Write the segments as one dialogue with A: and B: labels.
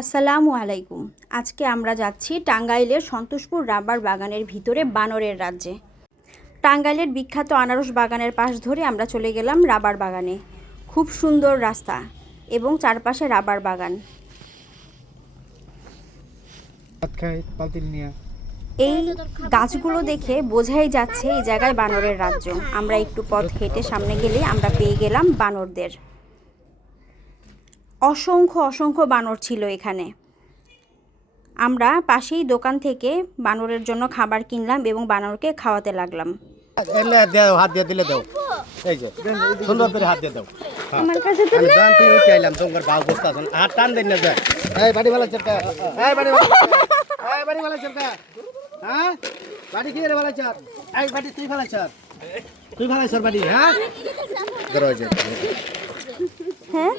A: আসসালামু আলাইকুম। আজকে আমরা যাচ্ছি টাঙ্গাইলের সন্তোষপুর রাবার বাগানের ভিতরে বানরের রাজ্যে। টাঙ্গাইলের বিখ্যাত আনারস বাগানের পাশ ধরে আমরা চলে গেলাম রাবার বাগানে। খুব সুন্দর রাস্তা এবং চারপাশে রাবার বাগান। এই গাছগুলো দেখে বোঝাই যাচ্ছে এই জায়গায় বানরের রাজ্য। আমরা একটু পথ হেঁটে সামনে গেলে আমরা পেয়ে গেলাম বানরদের। অসংখ্য অসংখ্য বানর ছিল এখানে আমরা পাশেই দোকান থেকে বানরের জন্য খাবার কিনলাম এবং বানরকে খাওয়াতে লাগলাম
B: এলে দেও হাত দিয়ে দিলে দাও এই যে সুন্দর করে হাত দিয়ে দাও
A: আমার কাছে তো
B: আমি দান থেকে উঠে আইলাম তোমার ভাও বসতে আসুন হাত টান দেন না যায় এই বাড়ি वाला চরকা এই বাড়ি वाला এই বাড়ি वाला চরকা হ্যাঁ বাড়ি কি রে वाला চর এই বাড়ি তুই वाला চর তুই वाला চর বাড়ি হ্যাঁ দরজা
A: হ্যাঁ?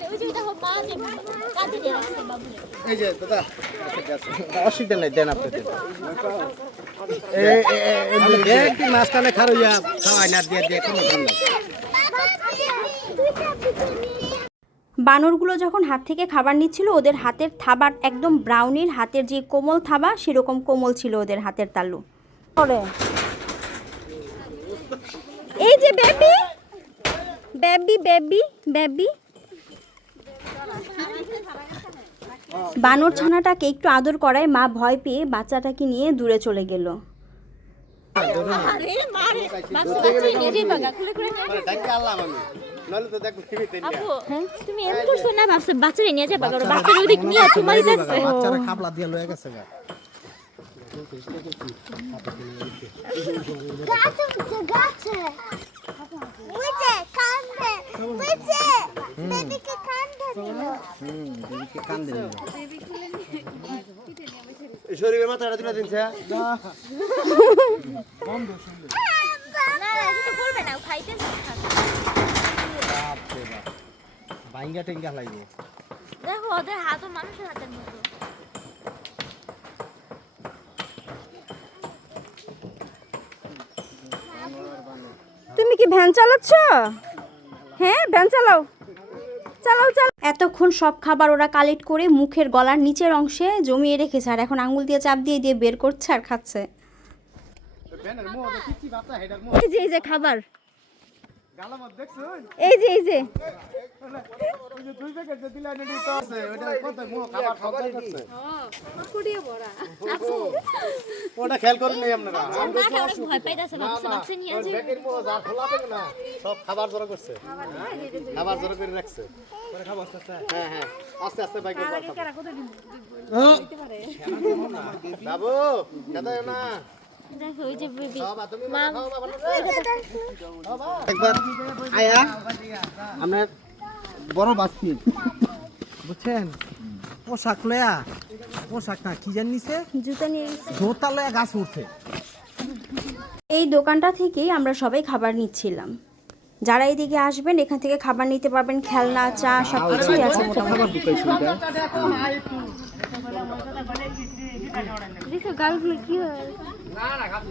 A: বানরগুলো যখন হাত থেকে খাবার নিচ্ছিল, ওদের হাতের থাবার একদম ব্রাউনির হাতের যে কোমল থাবা, সেরকম কোমল ছিল ওদের হাতের তালু। এই যে বেবি বেবি বেবি বেবি বানর ছানাটাকে একটু আদর করায় মা ভয় পেয়ে বাচ্চাটাকে নিয়ে দূরে চলে গেল।
B: লয়ে গেছে
C: দিলা
B: দিনছে বাইঙ্গা টেঙ্গা লাগবে
D: দেখো ওদের মানুষের হাতের মতো
A: তুমি কি ভ্যান চালাচ্ছ? হ্যাঁ ভ্যান চালাও। চালাও চালাও। এতক্ষণ সব খাবার ওরা কালেক্ট করে মুখের গলার নিচের অংশে জমিয়ে রেখেছে, আর এখন আঙুল দিয়ে চাপ দিয়ে দিয়ে বের করছে আর খাচ্ছে। এই যে খাবার। এই যে এই যে।
B: ওই যে দুই প্যাকেট যে দিলা নেডি তো আছে ওটা কত মোহ খাবার খাবার করছে ওটা খেয়াল করেন নাই আপনারা।
D: ভয় পাইতেছে ভাবছে নিয়ে যাবে
B: ব্যাগের মোহ যা খোলা থাকে না সব খাবার জড়ো করছে। খাবার জড়ো করে রাখছে। হ্যাঁ হ্যাঁ আস্তে আস্তে বাইক বাবু না।
D: দেখো ওই যে বেবি।
B: বাবা তুমি খাও বাবা। একবার আয়া আমরা বড় বাস্তি। বুঝছেন? পোশাক লয়া পোশাক না কি জানিছে
A: জুতা নিয়ে গেছে।
B: লয়া গাছ উঠছে।
A: এই দোকানটা থেকেই আমরা সবাই খাবার নিচ্ছিলাম। যারা এদিকে আসবেন এখান থেকে খাবার নিতে পারবেন খেলনা চা সব কিছুই আছে। মোটামুটি
B: খাবার ঢুকাইছি
D: দেখো গালগুলো কি হয়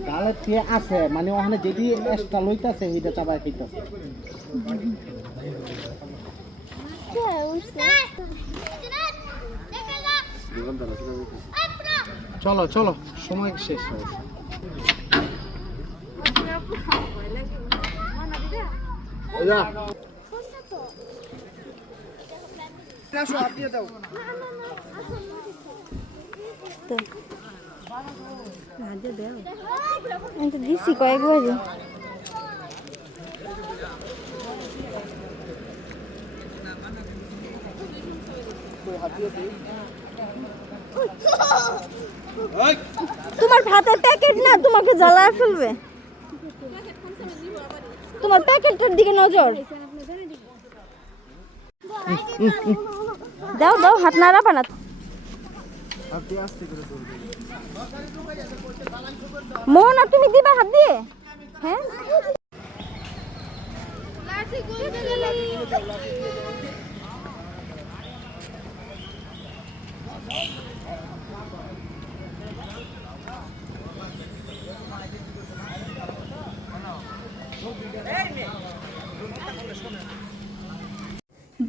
B: গালে দিয়ে আছে মানে ওখানে যদি এক্সট্রা লইতাছে ওইটা চাবাই খাইতাছে। চলো চলো সময় শেষ হয়েছে
A: আমি তো দিছি তোমার ভাতের প্যাকেট না? তোমাকে জ্বালায় ফেলবে। তোমার প্যাকেটটার দিকে নজর। দাও দাও, হাত নাড়াবা না। মোহনা তুমি দিবা হাত দিয়ে? হ্যাঁ?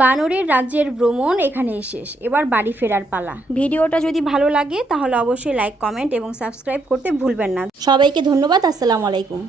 A: বানরের রাজ্যের ভ্রমণ এখানে শেষ। এবার বাড়ি ফেরার পালা। ভিডিওটা যদি ভালো লাগে, তাহলে অবশ্যই লাইক কমেন্ট এবং সাবস্ক্রাইব করতে ভুলবেন না। সবাইকে ধন্যবাদ, আসসালামু আলাইকুম।